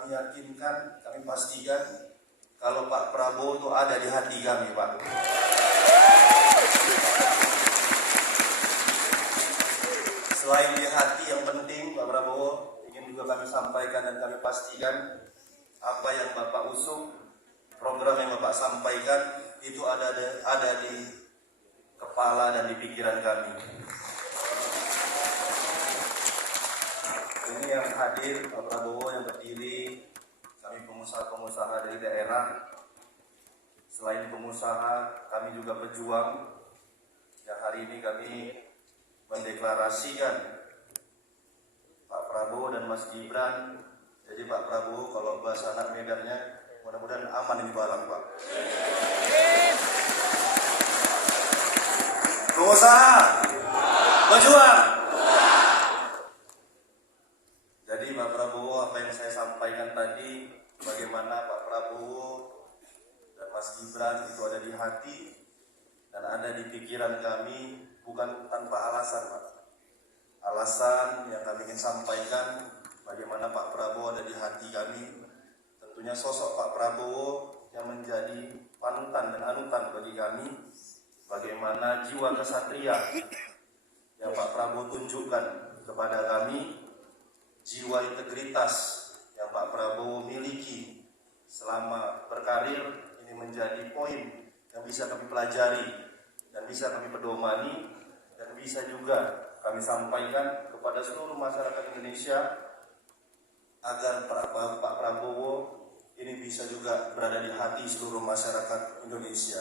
kami yakinkan, kami pastikan kalau Pak Prabowo itu ada di hati kami, Pak. Selain di hati yang penting, Pak Prabowo, ingin juga kami sampaikan dan kami pastikan apa yang Bapak usung, program yang Bapak sampaikan itu ada di kepala dan di pikiran kami. Ini yang hadir Pak Prabowo yang berdiri, kami pengusaha-pengusaha dari daerah. Selain pengusaha, kami juga pejuang. Yang hari ini kami mendeklarasikan Pak Prabowo dan Mas Gibran. Jadi Pak Prabowo kalau bahasa anak Medannya mudah-mudahan aman ini barang, Pak. Pengusaha, pejuang. Jadi Pak Prabowo, apa yang saya sampaikan tadi, bagaimana Pak Prabowo dan Mas Gibran itu ada di hati dan ada di pikiran kami, bukan tanpa alasan, Pak. Alasan yang kami ingin sampaikan, bagaimana Pak Prabowo ada di hati kami, tentunya sosok Pak Prabowo yang menjadi panutan dan anutan bagi kami, bagaimana jiwa kesatria yang Pak Prabowo tunjukkan kepada kami, jiwa integritas yang Pak Prabowo miliki selama berkarir, ini menjadi poin yang bisa kami pelajari dan bisa kami pedomani dan bisa juga kami sampaikan kepada seluruh masyarakat Indonesia agar Pak Prabowo ini bisa juga berada di hati seluruh masyarakat Indonesia.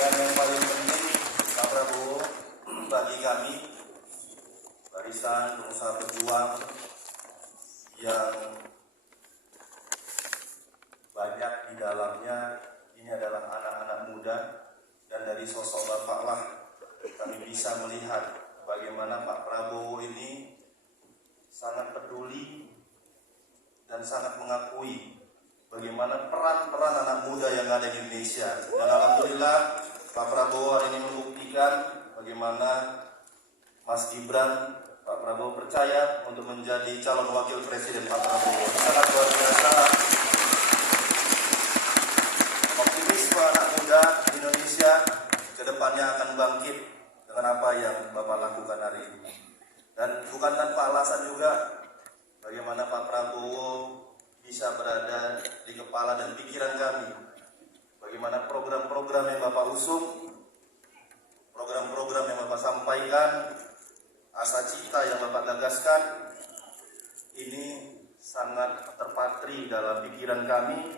Dan yang paling penting, Pak Prabowo bagi kami barisan pengusaha pejuang yang banyak di dalamnya ini adalah anak-anak muda, dan dari sosok Bapak lah kami bisa melihat bagaimana Pak Prabowo ini sangat peduli dan sangat mengakui bagaimana peran-peran anak muda yang ada di Indonesia. Dan alhamdulillah Pak Prabowo hari ini membuktikan bagaimana Mas Gibran, Pak Prabowo percaya untuk menjadi calon wakil presiden Pak Prabowo. Sangat luar biasa. Optimisme anak muda Indonesia ke depannya akan bangkit dengan apa yang Bapak lakukan hari ini. Dan bukan tanpa alasan juga bagaimana Pak Prabowo bisa berada di kepala dan pikiran kami. Bagaimana program-program yang Bapak usung, program-program yang Bapak sampaikan, asa cita yang Bapak gagaskan, ini sangat terpatri dalam pikiran kami.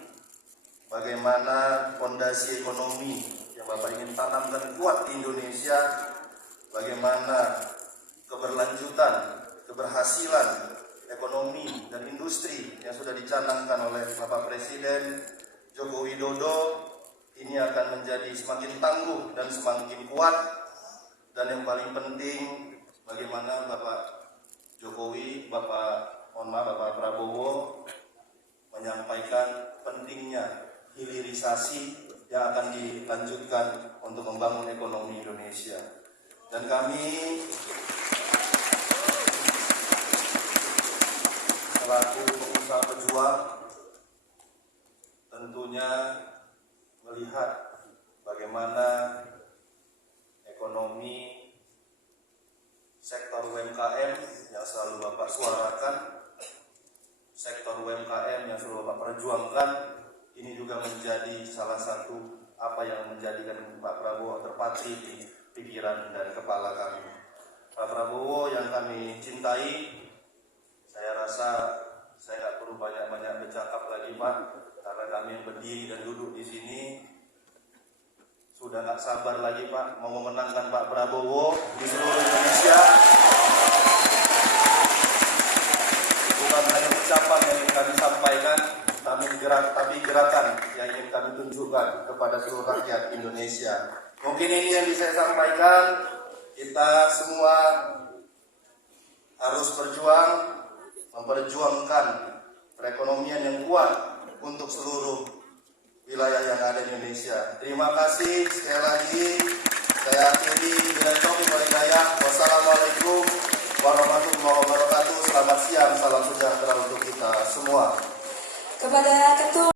Bagaimana fondasi ekonomi yang Bapak ingin tanamkan kuat di Indonesia, bagaimana keberlanjutan, keberhasilan ekonomi dan industri yang sudah dicanangkan oleh Bapak Presiden Joko Widodo ini akan menjadi semakin tangguh dan semakin kuat. Dan yang paling penting, bagaimana Bapak Jokowi, Bapak Prabowo menyampaikan pentingnya hilirisasi yang akan dilanjutkan untuk membangun ekonomi Indonesia. Dan kami selaku pengusaha pejuang tentunya melihat bagaimana ekonomi sektor UMKM yang selalu Bapak suarakan, sektor UMKM yang selalu Bapak perjuangkan, ini juga menjadi salah satu apa yang menjadikan Pak Prabowo terpatri di pikiran dan kepala kami. Pak Prabowo yang kami cintai, saya rasa saya nggak perlu banyak-banyak bercakap lagi, Pak, karena kami yang berdiri dan duduk di sini sudah nggak sabar lagi, Pak, mau memenangkan Pak Prabowo di seluruh Indonesia. Bukan hanya ucapan yang ingin kami sampaikan, tapi gerakan yang ingin kami tunjukkan kepada seluruh rakyat Indonesia. Mungkin ini yang bisa saya sampaikan. Kita semua harus berjuang, memperjuangkan perekonomian yang kuat untuk seluruh wilayah yang ada di Indonesia. Terima kasih sekali lagi. Saya akhiri dengan taufiq wal hidayah. Wassalamualaikum warahmatullahi wabarakatuh. Selamat siang, salam sejahtera untuk kita semua. Kepada Ketua